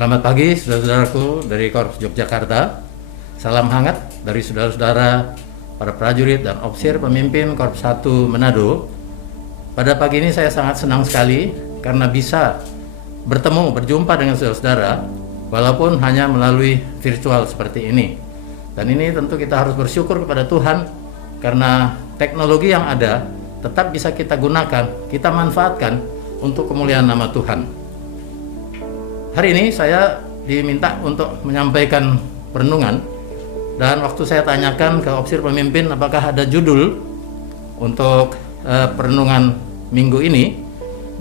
Selamat pagi saudara-saudaraku dari Korps Yogyakarta. Salam hangat dari saudara-saudara para prajurit dan ofisir pemimpin Korps 1 Manado. Pada pagi ini saya sangat senang sekali karena bisa berjumpa dengan saudara-saudara walaupun hanya melalui virtual seperti ini. Dan ini tentu kita harus bersyukur kepada Tuhan karena teknologi yang ada tetap bisa kita gunakan, kita manfaatkan untuk kemuliaan nama Tuhan. Hari ini saya diminta untuk menyampaikan perenungan, dan waktu saya tanyakan ke ofisir pemimpin apakah ada judul untuk perenungan minggu ini,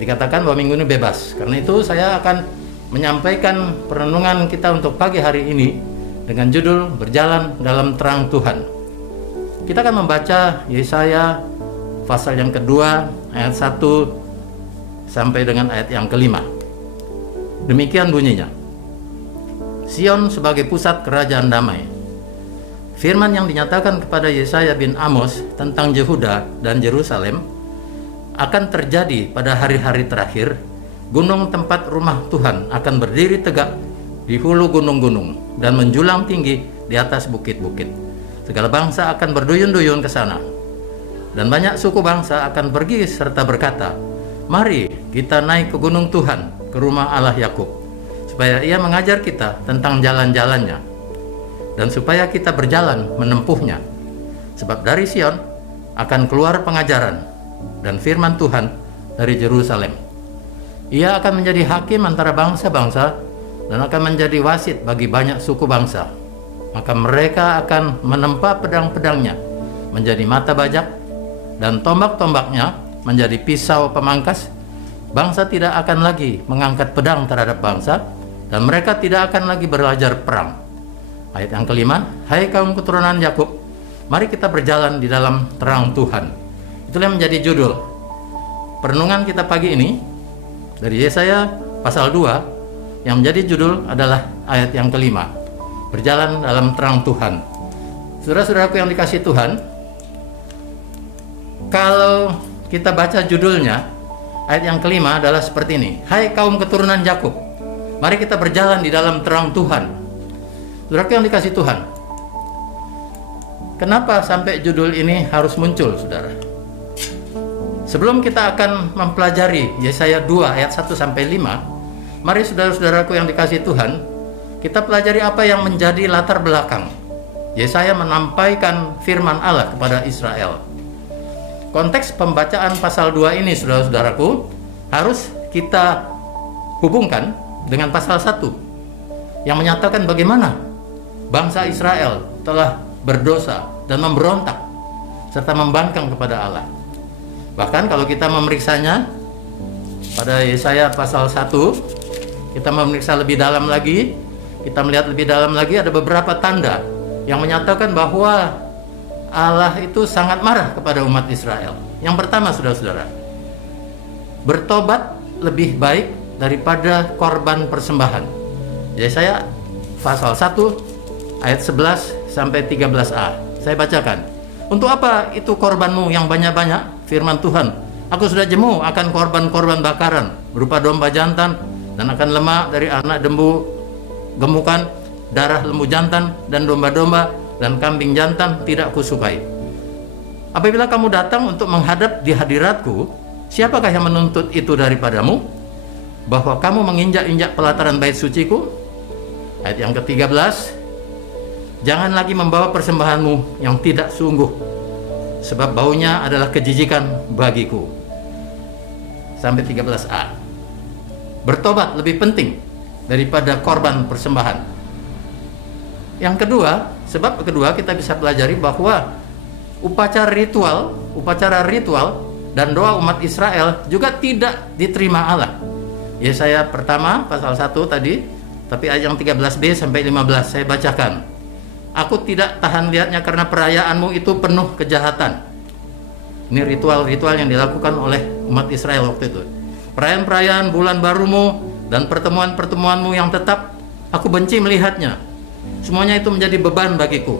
dikatakan bahwa minggu ini bebas. Karena itu saya akan menyampaikan perenungan kita untuk pagi hari ini dengan judul Berjalan dalam Terang Tuhan. Kita akan membaca Yesaya pasal yang kedua ayat 1 sampai dengan ayat yang kelima. Demikian bunyinya. Sion sebagai pusat kerajaan damai. Firman yang dinyatakan kepada Yesaya bin Amos tentang Yehuda dan Yerusalem akan terjadi pada hari-hari terakhir. Gunung tempat rumah Tuhan akan berdiri tegak di hulu gunung-gunung dan menjulang tinggi di atas bukit-bukit. Segala bangsa akan berduyun-duyun ke sana, dan banyak suku bangsa akan pergi serta berkata, "Mari kita naik ke gunung Tuhan, ke rumah Allah Yakub, supaya Ia mengajar kita tentang jalan-jalannya, dan supaya kita berjalan menempuhnya. Sebab dari Sion akan keluar pengajaran dan firman Tuhan dari Yerusalem. Ia akan menjadi hakim antara bangsa-bangsa dan akan menjadi wasit bagi banyak suku bangsa. Maka mereka akan menempa pedang-pedangnya menjadi mata bajak, dan tombak-tombaknya menjadi pisau pemangkas. Bangsa tidak akan lagi mengangkat pedang terhadap bangsa, dan mereka tidak akan lagi belajar perang." Ayat yang kelima, "Hai kaum keturunan Yakub, mari kita berjalan di dalam terang Tuhan." Itulah yang menjadi judul perenungan kita pagi ini dari Yesaya pasal 2. Yang menjadi judul adalah ayat yang kelima, Berjalan dalam terang Tuhan. Saudara-saudaraku yang dikasihi Tuhan, kalau kita baca judulnya, ayat yang kelima adalah seperti ini. "Hai kaum keturunan Yakub, mari kita berjalan di dalam terang Tuhan." Saudaraku yang dikasihi Tuhan, kenapa sampai judul ini harus muncul, saudara? Sebelum kita akan mempelajari Yesaya 2 ayat 1 sampai 5, mari saudara-saudaraku yang dikasihi Tuhan, kita pelajari apa yang menjadi latar belakang Yesaya menampaikan firman Allah kepada Israel. Konteks pembacaan pasal 2 ini, saudara-saudaraku, harus kita hubungkan dengan pasal 1 yang menyatakan bagaimana bangsa Israel telah berdosa dan memberontak serta membangkang kepada Allah. Bahkan kalau kita memeriksanya pada Yesaya pasal 1, kita memeriksa lebih dalam lagi, kita melihat lebih dalam lagi, ada beberapa tanda yang menyatakan bahwa Allah itu sangat marah kepada umat Israel. Yang pertama, saudara-saudara, bertobat lebih baik daripada korban persembahan. Yesaya pasal 1 ayat 11 sampai 13a. Saya bacakan. "Untuk apa itu korbanmu yang banyak-banyak? Firman Tuhan, aku sudah jemu akan korban-korban bakaran berupa domba jantan, dan akan lemak dari anak lembu gemukan, darah lembu jantan dan domba-domba dan kambing jantan tidak kusukai. Apabila kamu datang untuk menghadap di hadiratku, siapakah yang menuntut itu daripadamu? Bahwa kamu menginjak-injak pelataran bait suciku?" Ayat yang ke-13, "Jangan lagi membawa persembahanmu yang tidak sungguh, sebab baunya adalah kejijikan bagiku." Sampai 13a. Bertobat lebih penting daripada korban persembahan. Yang kedua, sebab kedua kita bisa pelajari bahwa upacara ritual dan doa umat Israel juga tidak diterima Allah. Yesaya pertama pasal 1 tadi, tapi ayat yang 13b sampai 15 saya bacakan. "Aku tidak tahan lihatnya karena perayaanmu itu penuh kejahatan." Ini ritual-ritual yang dilakukan oleh umat Israel waktu itu. "Perayaan-perayaan bulan barumu dan pertemuan-pertemuanmu yang tetap, aku benci melihatnya. Semuanya itu menjadi beban bagiku.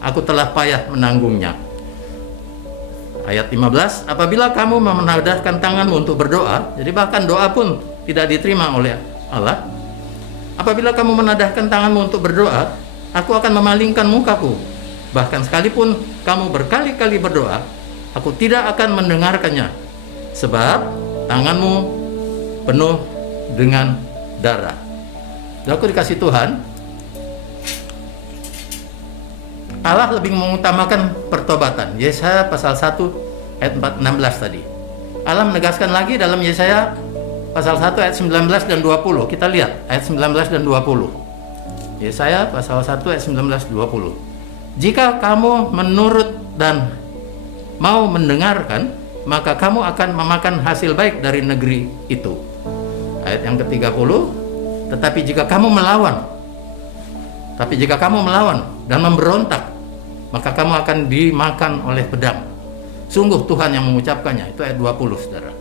Aku telah payah menanggungnya." Ayat 15, "Apabila kamu menadahkan tanganmu untuk berdoa," jadi bahkan doa pun tidak diterima oleh Allah, Apabila kamu menadahkan tanganmu untuk berdoa, aku akan memalingkan mukaku. Bahkan sekalipun kamu berkali-kali berdoa, aku tidak akan mendengarkannya, sebab tanganmu penuh dengan darah. Aku dikasih Tuhan, Allah lebih mengutamakan pertobatan. Yesaya pasal 1 ayat 16 tadi. Allah menegaskan lagi dalam Yesaya pasal 1 ayat 19 dan 20. Kita lihat ayat 19 dan 20. Yesaya pasal 1 ayat 19 20. Jika kamu menurut dan mau mendengarkan, maka kamu akan memakan hasil baik dari negeri itu. Ayat yang ke-30, tetapi jika kamu melawan dan memberontak, maka kamu akan dimakan oleh pedang. Sungguh Tuhan yang mengucapkannya. Itu ayat 20, saudara.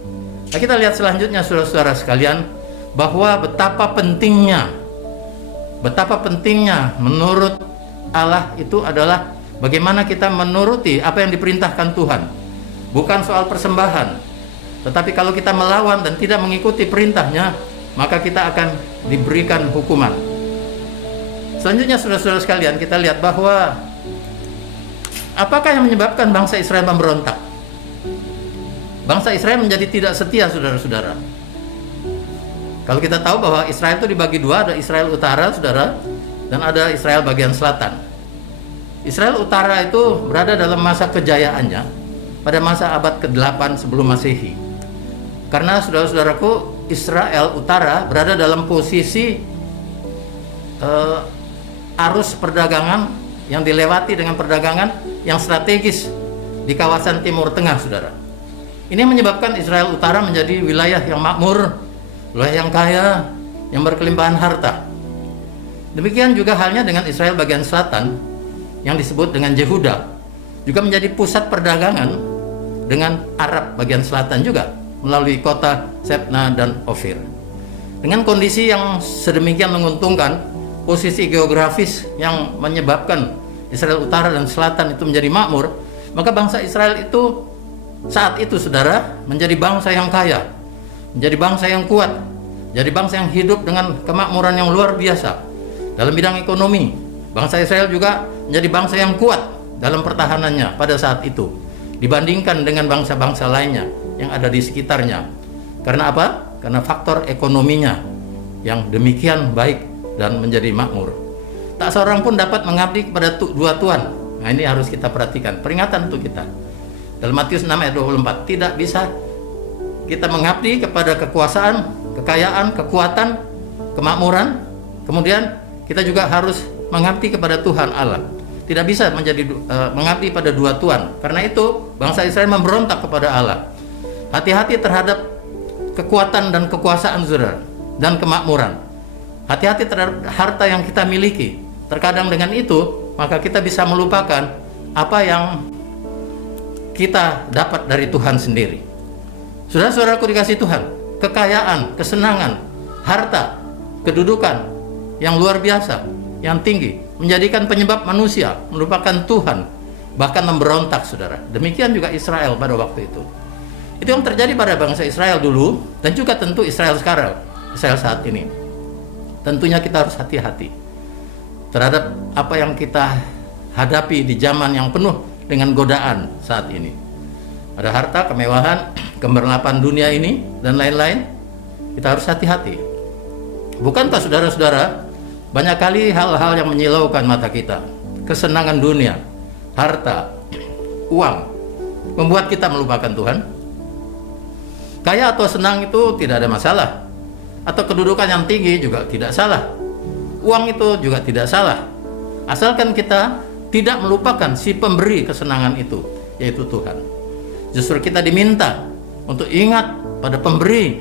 Nah, kita lihat selanjutnya, saudara-saudara sekalian, bahwa betapa pentingnya menurut Allah itu adalah bagaimana kita menuruti apa yang diperintahkan Tuhan. Bukan soal persembahan, tetapi kalau kita melawan dan tidak mengikuti perintahnya, maka kita akan diberikan hukuman. Selanjutnya, saudara-saudara sekalian, kita lihat bahwa apakah yang menyebabkan bangsa Israel memberontak? Bangsa Israel menjadi tidak setia, saudara-saudara. Kalau kita tahu bahwa Israel itu dibagi dua, ada Israel Utara, saudara, dan ada Israel bagian selatan. Israel Utara itu berada dalam masa kejayaannya pada masa abad ke-8 sebelum Masehi. Karena, saudara-saudaraku, Israel Utara berada dalam posisi arus perdagangan yang dilewati dengan perdagangan yang strategis di kawasan Timur Tengah, saudara. Ini menyebabkan Israel Utara menjadi wilayah yang makmur, wilayah yang kaya, yang berkelimpahan harta. Demikian juga halnya dengan Israel bagian selatan yang disebut dengan Yehuda, juga menjadi pusat perdagangan dengan Arab bagian selatan juga melalui kota Sebna dan Ofir. Dengan kondisi yang sedemikian menguntungkan, posisi geografis yang menyebabkan Israel Utara dan Selatan itu menjadi makmur, maka bangsa Israel itu saat itu, saudara, menjadi bangsa yang kaya, menjadi bangsa yang kuat, jadi bangsa yang hidup dengan kemakmuran yang luar biasa. Dalam bidang ekonomi, bangsa Israel juga menjadi bangsa yang kuat dalam pertahanannya pada saat itu, dibandingkan dengan bangsa-bangsa lainnya yang ada di sekitarnya. Karena apa? Karena faktor ekonominya yang demikian baik dan menjadi makmur. Tak seorang pun dapat mengabdi kepada dua tuan. Nah, ini harus kita perhatikan, peringatan untuk kita. Dalam Matius 6 ayat 24, tidak bisa kita mengabdi kepada kekuasaan, kekayaan, kekuatan, kemakmuran, kemudian kita juga harus mengabdi kepada Tuhan Allah. Tidak bisa mengabdi pada dua tuan. Karena itu bangsa Israel memberontak kepada Allah. Hati-hati terhadap kekuatan dan kekuasaan, saudara, dan kemakmuran. Hati-hati terhadap harta yang kita miliki. Terkadang dengan itu, maka kita bisa melupakan apa yang kita dapat dari Tuhan sendiri. Saudara-saudaraku dikasih Tuhan, kekayaan, kesenangan, harta, kedudukan yang luar biasa, yang tinggi, menjadikan penyebab manusia melupakan Tuhan, bahkan memberontak, saudara. Demikian juga Israel pada waktu itu. Itu yang terjadi pada bangsa Israel dulu, dan juga tentu Israel sekarang, Israel saat ini. Tentunya kita harus hati-hati terhadap apa yang kita hadapi di zaman yang penuh dengan godaan saat ini. Ada harta, kemewahan, gemerlapan dunia ini, dan lain-lain. Kita harus hati-hati. Bukankah, saudara-saudara, banyak kali hal-hal yang menyilaukan mata kita. Kesenangan dunia, harta, uang, membuat kita melupakan Tuhan. Kaya atau senang itu tidak ada masalah, atau kedudukan yang tinggi juga tidak salah. Uang itu juga tidak salah, asalkan kita tidak melupakan si pemberi kesenangan itu, yaitu Tuhan. Justru kita diminta untuk ingat pada pemberi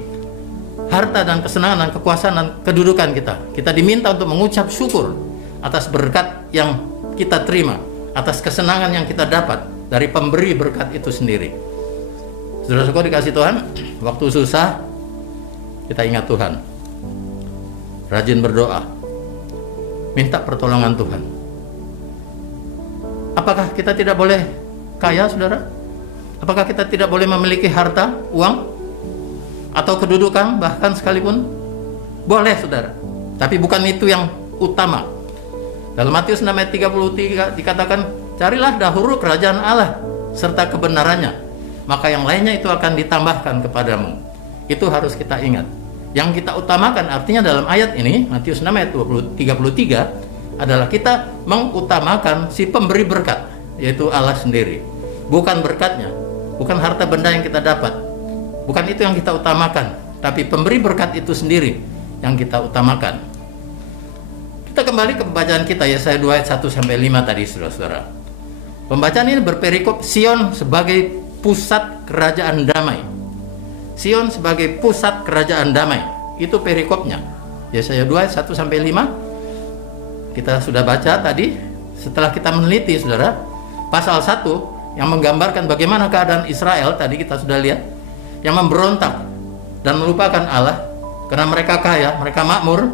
harta dan kesenangan dan kekuasaan dan kedudukan kita. Kita diminta untuk mengucap syukur atas berkat yang kita terima, atas kesenangan yang kita dapat dari pemberi berkat itu sendiri. Saudara-saudara dikasih Tuhan, waktu susah kita ingat Tuhan, rajin berdoa, minta pertolongan Tuhan. Apakah kita tidak boleh kaya, saudara? Apakah kita tidak boleh memiliki harta, uang, atau kedudukan bahkan sekalipun? Boleh, saudara. Tapi bukan itu yang utama. Dalam Matius 6 ayat 33 dikatakan, carilah dahulu kerajaan Allah serta kebenarannya, maka yang lainnya itu akan ditambahkan kepadamu. Itu harus kita ingat. Yang kita utamakan artinya dalam ayat ini, Matius 6 ayat 33 adalah kita mengutamakan si pemberi berkat, yaitu Allah sendiri. Bukan berkatnya, bukan harta benda yang kita dapat, bukan itu yang kita utamakan, tapi pemberi berkat itu sendiri yang kita utamakan. Kita kembali ke pembacaan kita, Yesaya 2 ayat 1-5 tadi, saudara-saudara. Pembacaan ini berperikop Sion sebagai pusat kerajaan damai. Sion sebagai pusat kerajaan damai. Itu perikopnya. Yesaya 2 ayat 1-5. Kita sudah baca tadi. Setelah kita meneliti, saudara, pasal 1 yang menggambarkan bagaimana keadaan Israel, tadi kita sudah lihat, yang memberontak dan melupakan Allah karena mereka kaya, mereka makmur,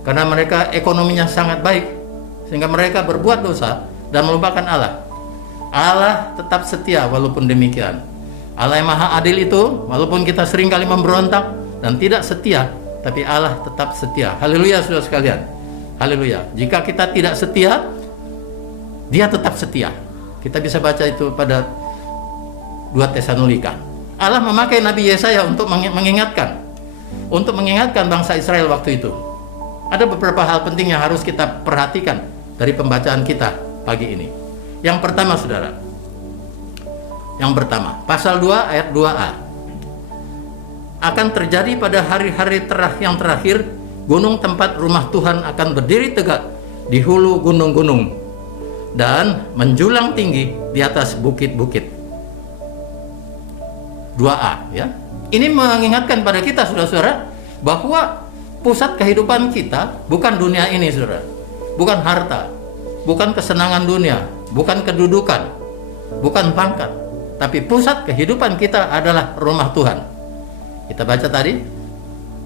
karena mereka ekonominya sangat baik, sehingga mereka berbuat dosa dan melupakan Allah. Allah tetap setia walaupun demikian. Allah yang maha adil itu, walaupun kita sering kali memberontak dan tidak setia, tapi Allah tetap setia. Haleluya, saudara sekalian. Haleluya. Jika kita tidak setia, Dia tetap setia. Kita bisa baca itu pada 2 Tesalonika. Allah memakai Nabi Yesaya untuk mengingatkan bangsa Israel waktu itu. Ada beberapa hal penting yang harus kita perhatikan dari pembacaan kita pagi ini. Yang pertama, saudara, pasal 2 ayat 2a. Akan terjadi pada hari-hari yang terakhir, gunung tempat rumah Tuhan akan berdiri tegak di hulu gunung-gunung dan menjulang tinggi di atas bukit-bukit. 2a, ya. Ini mengingatkan pada kita, saudara-saudara, bahwa pusat kehidupan kita bukan dunia ini, saudara. Bukan harta, bukan kesenangan dunia, bukan kedudukan, bukan pangkat, tapi pusat kehidupan kita adalah rumah Tuhan. Kita baca tadi,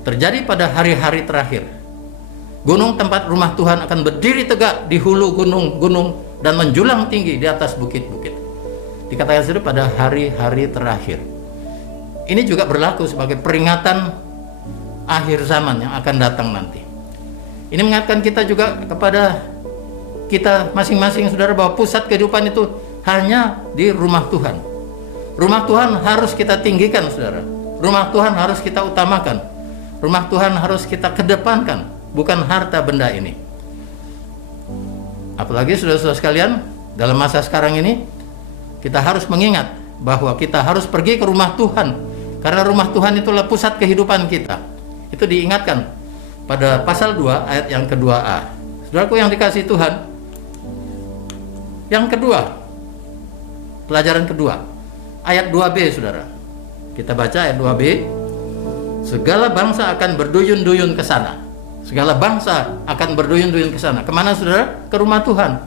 terjadi pada hari-hari terakhir, gunung tempat rumah Tuhan akan berdiri tegak di hulu gunung-gunung dan menjulang tinggi di atas bukit-bukit. Dikatakan sudah pada hari-hari terakhir. Ini juga berlaku sebagai peringatan akhir zaman yang akan datang nanti. Ini mengingatkan kita juga kepada kita masing-masing, saudara, bahwa pusat kehidupan itu hanya di rumah Tuhan. Rumah Tuhan harus kita tinggikan, saudara. Rumah Tuhan harus kita utamakan. Rumah Tuhan harus kita kedepankan, bukan harta benda ini. Apalagi, saudara-saudara sekalian, dalam masa sekarang ini kita harus mengingat bahwa kita harus pergi ke rumah Tuhan, karena rumah Tuhan itulah pusat kehidupan kita. Itu diingatkan pada pasal 2 ayat yang kedua-a. Saudaraku yang dikasihi Tuhan, yang kedua, pelajaran kedua, ayat 2b, saudara. Kita baca ayat 2b. Segala bangsa akan berduyun-duyun ke sana. Segala bangsa akan berduyun-duyun ke sana. Kemana, saudara? Ke rumah Tuhan.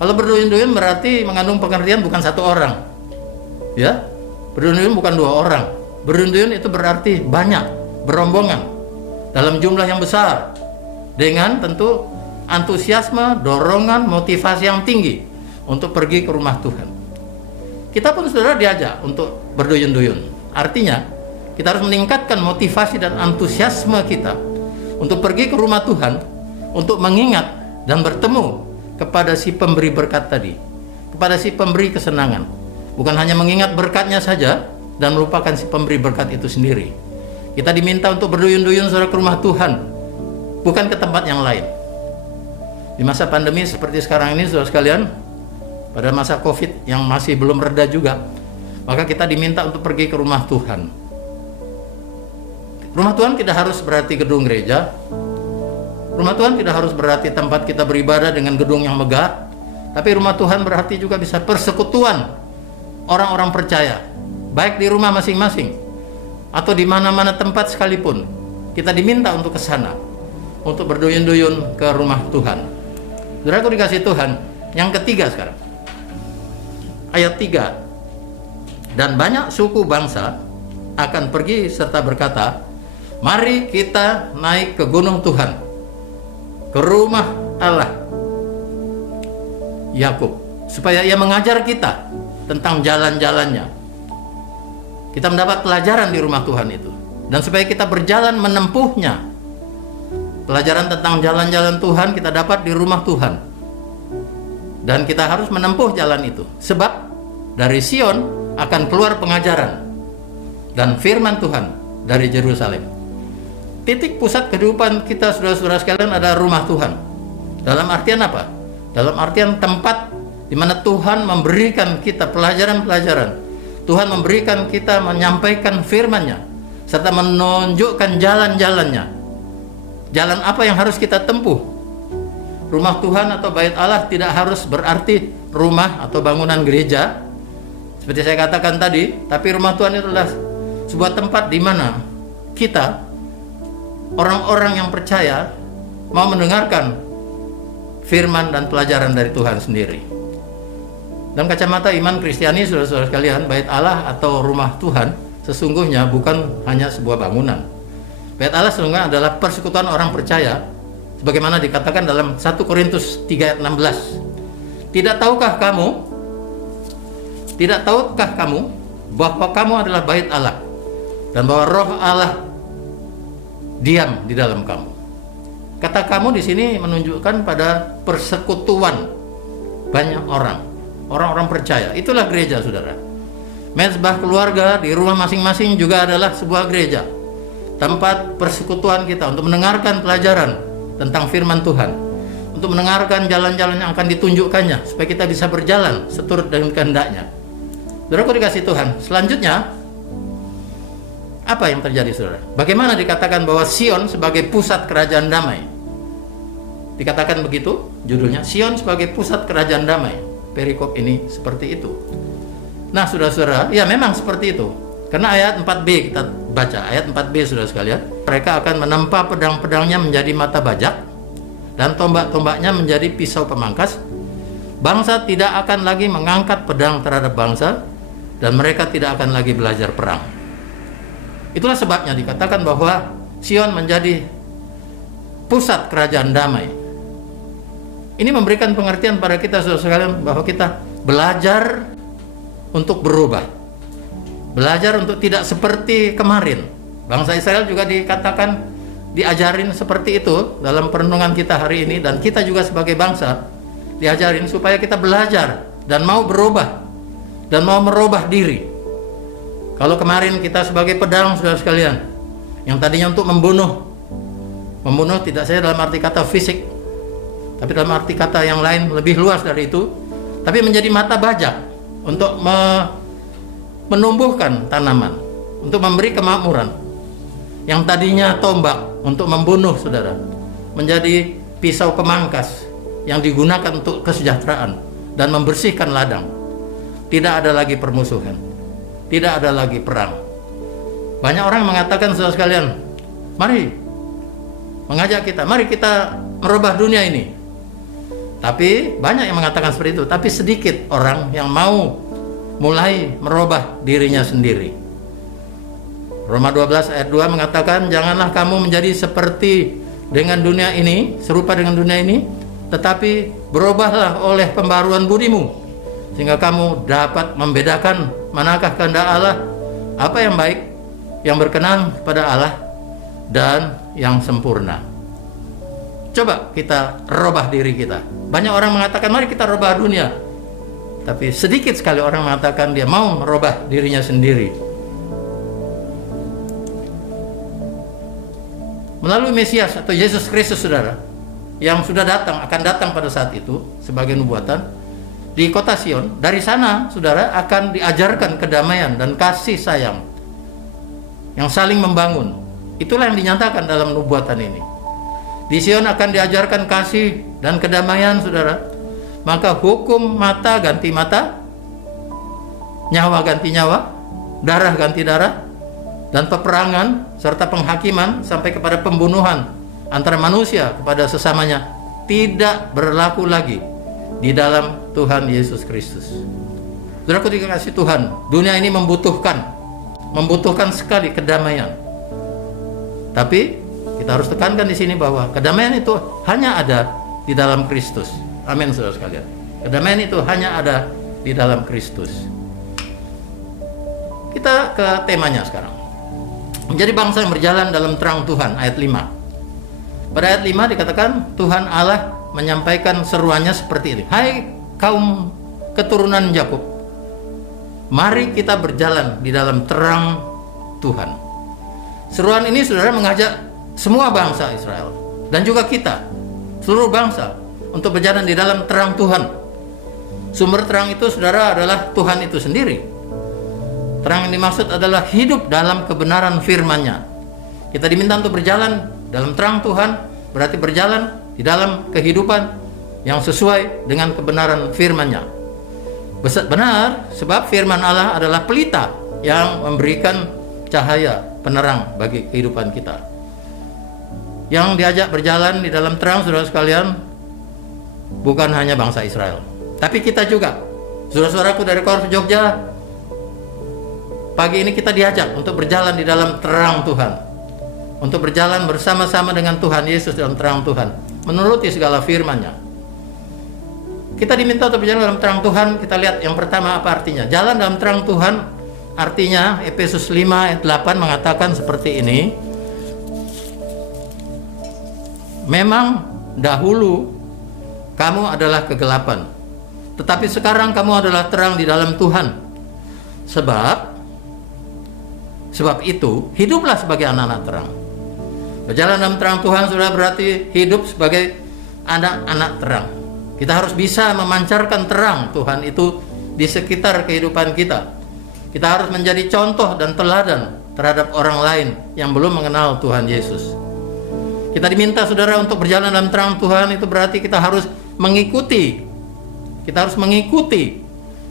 Kalau berduyun-duyun berarti mengandung pengertian bukan satu orang, ya. Berduyun-duyun bukan 2 orang. Berduyun-duyun itu berarti banyak, berombongan dalam jumlah yang besar, dengan tentu antusiasme, dorongan, motivasi yang tinggi untuk pergi ke rumah Tuhan. Kita pun, saudara, diajak untuk berduyun-duyun. Artinya kita harus meningkatkan motivasi dan antusiasme kita untuk pergi ke rumah Tuhan, untuk mengingat dan bertemu kepada si pemberi berkat tadi, kepada si pemberi kesenangan. Bukan hanya mengingat berkatnya saja dan melupakan si pemberi berkat itu sendiri. Kita diminta untuk berduyun-duyun, saudara, ke rumah Tuhan, bukan ke tempat yang lain. Di masa pandemi seperti sekarang ini, saudara sekalian, pada masa COVID yang masih belum reda juga, maka kita diminta untuk pergi ke rumah Tuhan. Rumah Tuhan tidak harus berarti gedung gereja. Rumah Tuhan tidak harus berarti tempat kita beribadah dengan gedung yang megah. Tapi rumah Tuhan berarti juga bisa persekutuan orang-orang percaya, baik di rumah masing-masing atau di mana-mana tempat sekalipun. Kita diminta untuk ke sana, untuk berduyun-duyun ke rumah Tuhan. Saudaraku dikasih Tuhan, yang ketiga sekarang, ayat 3. Dan banyak suku bangsa akan pergi serta berkata, mari kita naik ke gunung Tuhan, ke rumah Allah Yakub, supaya ia mengajar kita tentang jalan-jalannya. Kita mendapat pelajaran di rumah Tuhan itu, dan supaya kita berjalan menempuhnya. Pelajaran tentang jalan-jalan Tuhan kita dapat di rumah Tuhan. Dan kita harus menempuh jalan itu. Sebab dari Sion akan keluar pengajaran dan firman Tuhan dari Yerusalem. Titik pusat kehidupan kita, saudara-saudara sekalian, adalah rumah Tuhan. Dalam artian apa? Dalam artian tempat di mana Tuhan memberikan kita pelajaran-pelajaran. Tuhan memberikan kita menyampaikan firman-Nya serta menunjukkan jalan-jalannya. Jalan apa yang harus kita tempuh? Rumah Tuhan atau bait Allah tidak harus berarti rumah atau bangunan gereja seperti saya katakan tadi, tapi rumah Tuhan itu adalah sebuah tempat di mana kita, orang-orang yang percaya, mau mendengarkan firman dan pelajaran dari Tuhan sendiri. Dalam kacamata iman Kristiani, saudara-saudara sekalian, bait Allah atau rumah Tuhan sesungguhnya bukan hanya sebuah bangunan. Bait Allah sesungguhnya adalah persekutuan orang percaya, sebagaimana dikatakan dalam 1 Korintus 3 ayat 16. Tidak tahukah kamu bahwa kamu adalah bait Allah dan bahwa Roh Allah diam di dalam kamu? Kata kamu di sini menunjukkan pada persekutuan banyak orang-orang percaya. Itulah gereja, saudara. Mezbah keluarga di rumah masing-masing juga adalah sebuah gereja, tempat persekutuan kita untuk mendengarkan pelajaran tentang firman Tuhan, untuk mendengarkan jalan-jalan yang akan ditunjukkannya supaya kita bisa berjalan seturut dengan kehendaknya. Saudaraku dikasih Tuhan, selanjutnya apa yang terjadi, saudara? Bagaimana dikatakan bahwa Sion sebagai pusat kerajaan damai? Dikatakan begitu, judulnya Sion sebagai pusat kerajaan damai. Perikop ini seperti itu. Nah, saudara-saudara, ya memang seperti itu. Karena ayat 4b kita baca, ayat 4b saudara sekalian, mereka akan menempa pedang-pedangnya menjadi mata bajak dan tombak-tombaknya menjadi pisau pemangkas. Bangsa tidak akan lagi mengangkat pedang terhadap bangsa dan mereka tidak akan lagi belajar perang. Itulah sebabnya dikatakan bahwa Sion menjadi pusat kerajaan damai. Ini memberikan pengertian pada kita, saudara sekalian, bahwa kita belajar untuk berubah. Belajar untuk tidak seperti kemarin. Bangsa Israel juga dikatakan diajarin seperti itu dalam perenungan kita hari ini, dan kita juga sebagai bangsa diajarin supaya kita belajar dan mau berubah dan mau merubah diri. Kalau kemarin kita sebagai pedang, saudara sekalian, yang tadinya untuk membunuh tidak saya dalam arti kata fisik, tapi dalam arti kata yang lain lebih luas dari itu, tapi menjadi mata bajak untuk menumbuhkan tanaman, untuk memberi kemakmuran. Yang tadinya tombak untuk membunuh, saudara, menjadi pisau pemangkas yang digunakan untuk kesejahteraan dan membersihkan ladang. Tidak ada lagi permusuhan, tidak ada lagi perang. Banyak orang mengatakan, saudara sekalian, mari kita merubah dunia ini. Tapi banyak yang mengatakan seperti itu, tapi sedikit orang yang mau mulai merubah dirinya sendiri. Roma 12 ayat 2 mengatakan, janganlah kamu menjadi seperti dengan dunia ini, serupa dengan dunia ini, tetapi berubahlah oleh pembaruan budimu, sehingga kamu dapat membedakan manakah kehendak Allah, apa yang baik, yang berkenan kepada Allah, dan yang sempurna. Coba kita rubah diri kita. Banyak orang mengatakan, mari kita rubah dunia. Tapi sedikit sekali orang mengatakan dia mau merubah dirinya sendiri. Melalui Mesias atau Yesus Kristus, saudara, yang sudah akan datang pada saat itu sebagai nubuatan di kota Sion, dari sana, saudara, akan diajarkan kedamaian dan kasih sayang yang saling membangun. Itulah yang dinyatakan dalam nubuatan ini. Di Sion akan diajarkan kasih dan kedamaian, saudara. Maka hukum mata ganti mata, nyawa ganti nyawa, darah ganti darah, dan peperangan serta penghakiman sampai kepada pembunuhan antara manusia kepada sesamanya tidak berlaku lagi di dalam Tuhan Yesus Kristus. Saudaraku dikasihi Tuhan, dunia ini membutuhkan sekali kedamaian. Tapi kita harus tekankan di sini bahwa kedamaian itu hanya ada di dalam Kristus. Amin, saudara sekalian. Kedamaian itu hanya ada di dalam Kristus. Kita ke temanya sekarang. Menjadi bangsa yang berjalan dalam terang Tuhan, ayat 5. Pada ayat 5 dikatakan Tuhan Allah menyampaikan seruannya seperti ini. Hai kaum keturunan Yakub, mari kita berjalan di dalam terang Tuhan. Seruan ini saudara mengajak semua bangsa Israel dan juga kita, seluruh bangsa, untuk berjalan di dalam terang Tuhan. Sumber terang itu saudara adalah Tuhan itu sendiri. Terang yang dimaksud adalah hidup dalam kebenaran firman-Nya. Kita diminta untuk berjalan dalam terang Tuhan, berarti berjalan di dalam kehidupan yang sesuai dengan kebenaran firman-Nya. Benar, sebab firman Allah adalah pelita yang memberikan cahaya penerang bagi kehidupan kita. Yang diajak berjalan di dalam terang, saudara sekalian, bukan hanya bangsa Israel, tapi kita juga. Saudara-saudaraku dari Korps Jogja, pagi ini kita diajak untuk berjalan di dalam terang Tuhan, untuk berjalan bersama-sama dengan Tuhan Yesus dalam terang Tuhan, menuruti segala firman-Nya. Kita diminta untuk berjalan dalam terang Tuhan. Kita lihat yang pertama apa artinya. Jalan dalam terang Tuhan artinya Efesus 5 ayat 8 mengatakan seperti ini. Memang dahulu kamu adalah kegelapan, tetapi sekarang kamu adalah terang di dalam Tuhan. Sebab itu hiduplah sebagai anak-anak terang. Berjalan dalam terang Tuhan sudah berarti hidup sebagai anak-anak terang. Kita harus bisa memancarkan terang Tuhan itu di sekitar kehidupan kita. Kita harus menjadi contoh dan teladan terhadap orang lain yang belum mengenal Tuhan Yesus. Kita diminta saudara untuk berjalan dalam terang Tuhan, itu berarti kita harus mengikuti. Kita harus mengikuti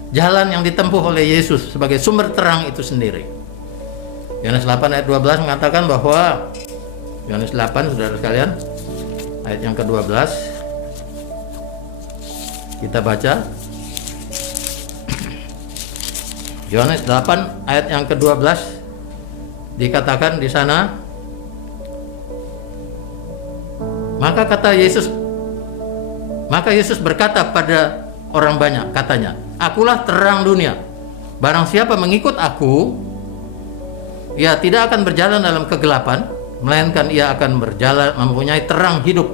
jalan yang ditempuh oleh Yesus sebagai sumber terang itu sendiri. Yohanes 8 ayat 12 mengatakan bahwa Yohanes 8 saudara sekalian, ayat yang ke-12 kita baca. Yohanes 8 ayat yang ke-12 dikatakan di sana, maka Yesus berkata pada orang banyak, katanya, akulah terang dunia. Barang siapa mengikut aku, ia tidak akan berjalan dalam kegelapan, melainkan ia akan berjalan mempunyai terang hidup.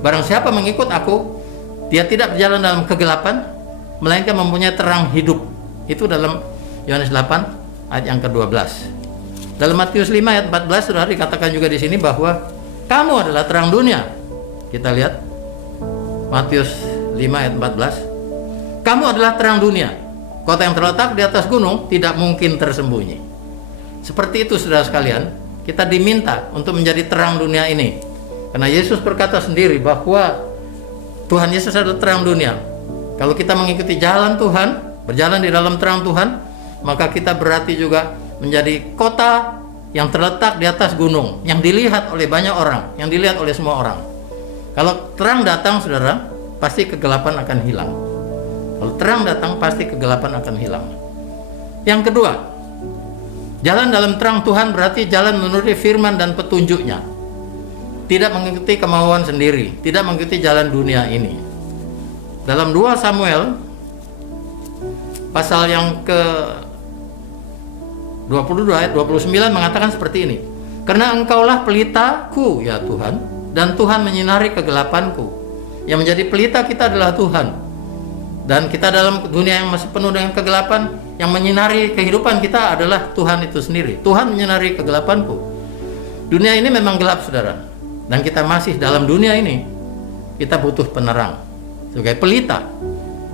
Barang siapa mengikut aku, dia tidak berjalan dalam kegelapan, melainkan mempunyai terang hidup. Itu dalam Yohanes 8 ayat yang ke-12. Dalam Matius 5 ayat 14 sudah dikatakan juga di sini bahwa kamu adalah terang dunia. Kita lihat Matius 5 ayat 14. Kamu adalah terang dunia. Kota yang terletak di atas gunung tidak mungkin tersembunyi. Seperti itu saudara sekalian, kita diminta untuk menjadi terang dunia ini. Karena Yesus berkata sendiri bahwa Tuhan Yesus adalah terang dunia. Kalau kita mengikuti jalan Tuhan, berjalan di dalam terang Tuhan, maka kita berarti juga menjadi kota yang terletak di atas gunung, yang dilihat oleh banyak orang, yang dilihat oleh semua orang. Kalau terang datang, saudara, pasti kegelapan akan hilang. Kalau terang datang, pasti kegelapan akan hilang. Yang kedua, jalan dalam terang Tuhan berarti jalan menuruti firman dan petunjuknya. Tidak mengikuti kemauan sendiri, tidak mengikuti jalan dunia ini. Dalam 2 Samuel pasal yang ke 22 ayat 29 mengatakan seperti ini. Karena engkaulah pelitaku ya Tuhan, dan Tuhan menyinari kegelapanku. Yang menjadi pelita kita adalah Tuhan. Dan kita dalam dunia yang masih penuh dengan kegelapan, yang menyinari kehidupan kita adalah Tuhan itu sendiri. Tuhan menyinari kegelapanku. Dunia ini memang gelap saudara, dan kita masih dalam dunia ini. Kita butuh penerang sebagai pelita,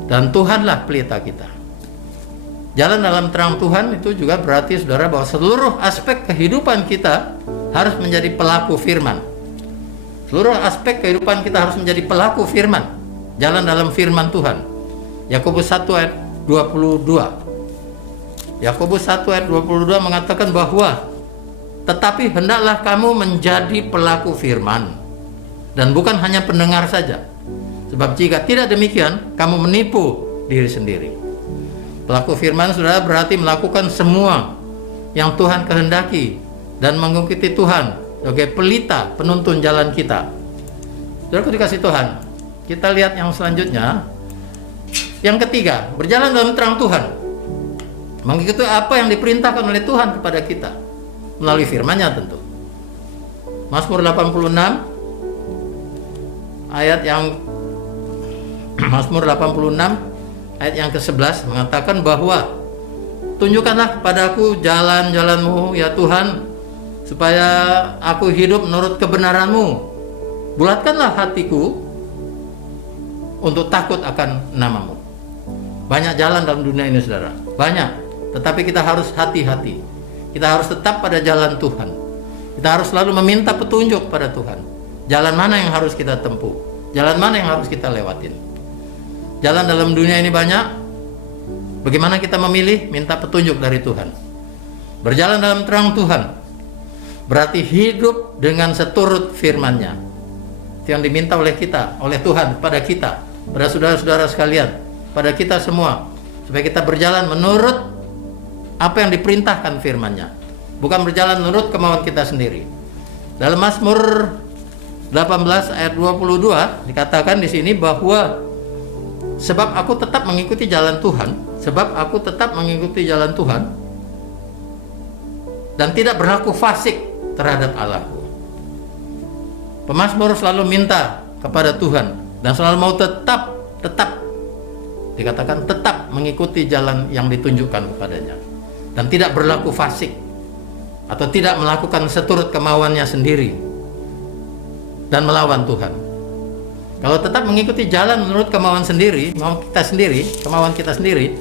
dan Tuhanlah pelita kita. Jalan dalam terang Tuhan itu juga berarti saudara bahwa seluruh aspek kehidupan kita harus menjadi pelaku firman. Seluruh aspek kehidupan kita harus menjadi pelaku firman. Jalan dalam firman Tuhan. Yakobus 1 ayat 22. Yakobus 1 ayat 22 mengatakan bahwa tetapi hendaklah kamu menjadi pelaku firman, dan bukan hanya pendengar saja. Sebab jika tidak demikian, kamu menipu diri sendiri. Pelaku firman saudara berarti melakukan semua yang Tuhan kehendaki dan mengikuti Tuhan sebagai pelita penuntun jalan kita. Saudara dikasih Tuhan, kita lihat yang selanjutnya. Yang ketiga, berjalan dalam terang Tuhan, mengikuti apa yang diperintahkan oleh Tuhan kepada kita melalui firman-Nya tentu. Mazmur 86 ayat yang Mazmur 86 ayat yang ke-11 mengatakan bahwa tunjukkanlah kepadaku jalan-jalan-Mu ya Tuhan, supaya aku hidup menurut kebenaran-Mu. Bulatkanlah hatiku untuk takut akan nama-Mu. Banyak jalan dalam dunia ini, saudara, banyak. Tetapi kita harus hati-hati. Kita harus tetap pada jalan Tuhan. Kita harus selalu meminta petunjuk pada Tuhan. Jalan mana yang harus kita tempuh? Jalan mana yang harus kita lewatin? Jalan dalam dunia ini banyak. Bagaimana kita memilih? Minta petunjuk dari Tuhan. Berjalan dalam terang Tuhan berarti hidup dengan seturut firman-Nya. Itu yang diminta oleh kita, oleh Tuhan pada kita, pada saudara-saudara sekalian, pada kita semua, supaya kita berjalan menurut apa yang diperintahkan firman-Nya, bukan berjalan menurut kemauan kita sendiri. Dalam Mazmur 18 ayat 22 dikatakan di sini bahwa sebab aku tetap mengikuti jalan Tuhan, sebab aku tetap mengikuti jalan Tuhan dan tidak berlaku fasik terhadap Allahku. Pemazmur selalu minta kepada Tuhan dan selalu mau tetap dikatakan tetap mengikuti jalan yang ditunjukkan kepadanya dan tidak berlaku fasik atau tidak melakukan seturut kemauannya sendiri dan melawan Tuhan. Kalau tetap mengikuti jalan menurut kemauan kita sendiri,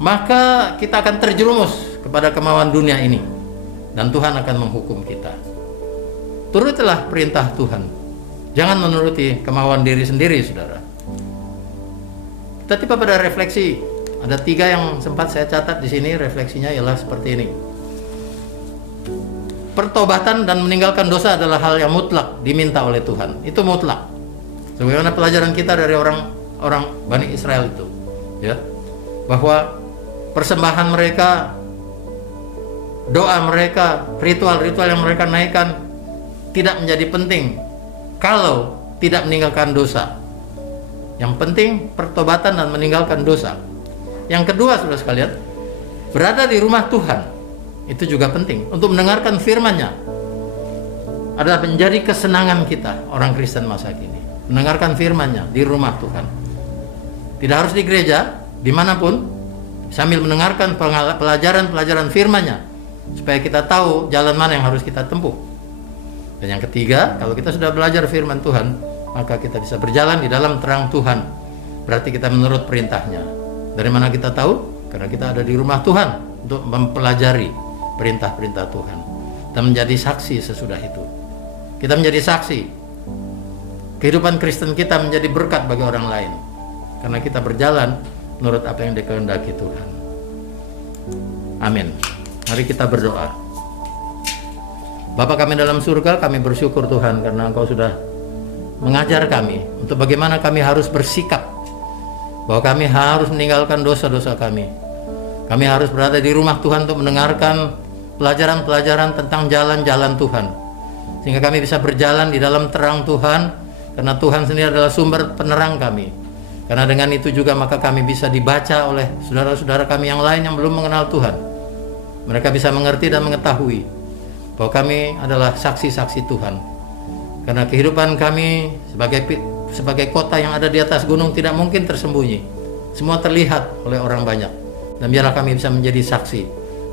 maka kita akan terjerumus kepada kemauan dunia ini dan Tuhan akan menghukum kita. Turutilah perintah Tuhan, jangan menuruti kemauan diri sendiri, saudara. Kita tiba pada refleksi. Ada 3 yang sempat saya catat di sini. Refleksinya ialah seperti ini. Pertobatan dan meninggalkan dosa adalah hal yang mutlak diminta oleh Tuhan. Itu mutlak. Sebagaimana pelajaran kita dari orang Bani Israel itu, ya, bahwa persembahan mereka, doa mereka, ritual-ritual yang mereka naikkan tidak menjadi penting kalau tidak meninggalkan dosa. Yang penting pertobatan dan meninggalkan dosa. Yang kedua, saudara sekalian, berada di rumah Tuhan itu juga penting untuk mendengarkan firman-Nya. Adalah menjadi kesenangan kita orang Kristen masa kini, mendengarkan firman-Nya di rumah Tuhan. Tidak harus di gereja, dimanapun, sambil mendengarkan pelajaran-pelajaran firman-Nya, supaya kita tahu jalan mana yang harus kita tempuh. Dan yang ketiga, kalau kita sudah belajar firman Tuhan, maka kita bisa berjalan di dalam terang Tuhan. Berarti kita menurut perintah-Nya. Dari mana kita tahu? Karena kita ada di rumah Tuhan untuk mempelajari perintah-perintah Tuhan dan menjadi saksi sesudah itu. Kita menjadi saksi. Kehidupan Kristen kita menjadi berkat bagi orang lain karena kita berjalan menurut apa yang dikehendaki Tuhan. Amin. Mari kita berdoa. Bapa kami dalam surga, kami bersyukur Tuhan karena Engkau sudah mengajar kami untuk bagaimana kami harus bersikap, bahwa kami harus meninggalkan dosa-dosa kami. Kami harus berada di rumah Tuhan untuk mendengarkan pelajaran-pelajaran tentang jalan-jalan Tuhan, sehingga kami bisa berjalan di dalam terang Tuhan, karena Tuhan sendiri adalah sumber penerang kami. Karena dengan itu juga maka kami bisa dibaca oleh saudara-saudara kami yang lain yang belum mengenal Tuhan. Mereka bisa mengerti dan mengetahui bahwa kami adalah saksi-saksi Tuhan. Karena kehidupan kami sebagai kota yang ada di atas gunung tidak mungkin tersembunyi. Semua terlihat oleh orang banyak. Dan biarlah kami bisa menjadi saksi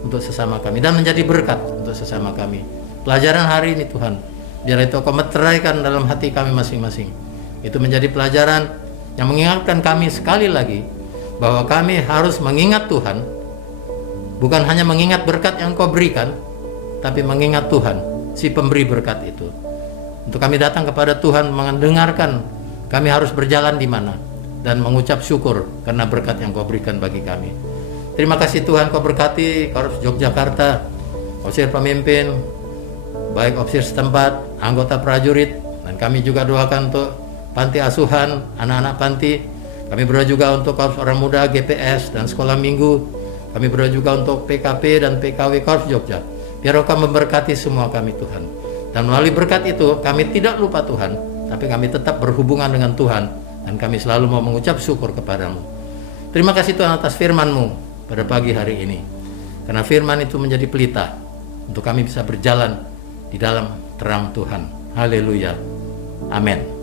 untuk sesama kami dan menjadi berkat untuk sesama kami. Pelajaran hari ini Tuhan, biarlah itu Kau meteraikan dalam hati kami masing-masing. Itu menjadi pelajaran yang mengingatkan kami sekali lagi bahwa kami harus mengingat Tuhan, bukan hanya mengingat berkat yang Kau berikan, tapi mengingat Tuhan, si pemberi berkat itu. Untuk kami datang kepada Tuhan mendengarkan kami harus berjalan di mana dan mengucap syukur karena berkat yang Kau berikan bagi kami. Terima kasih Tuhan, Kau berkati Korps Yogyakarta, Opsir pemimpin, baik opsir setempat, anggota prajurit, dan kami juga doakan untuk panti asuhan, anak-anak panti. Kami berdoa juga untuk Korps Orang Muda, GPS, dan sekolah minggu. Kami berdoa juga untuk PKP dan PKW Korps Jogja. Biar Kau memberkati semua kami Tuhan. Dan melalui berkat itu kami tidak lupa Tuhan, tapi kami tetap berhubungan dengan Tuhan, dan kami selalu mau mengucap syukur kepadamu. Terima kasih Tuhan atas firman-Mu pada pagi hari ini. Karena firman itu menjadi pelita untuk kami bisa berjalan di dalam terang Tuhan. Haleluya. Amin.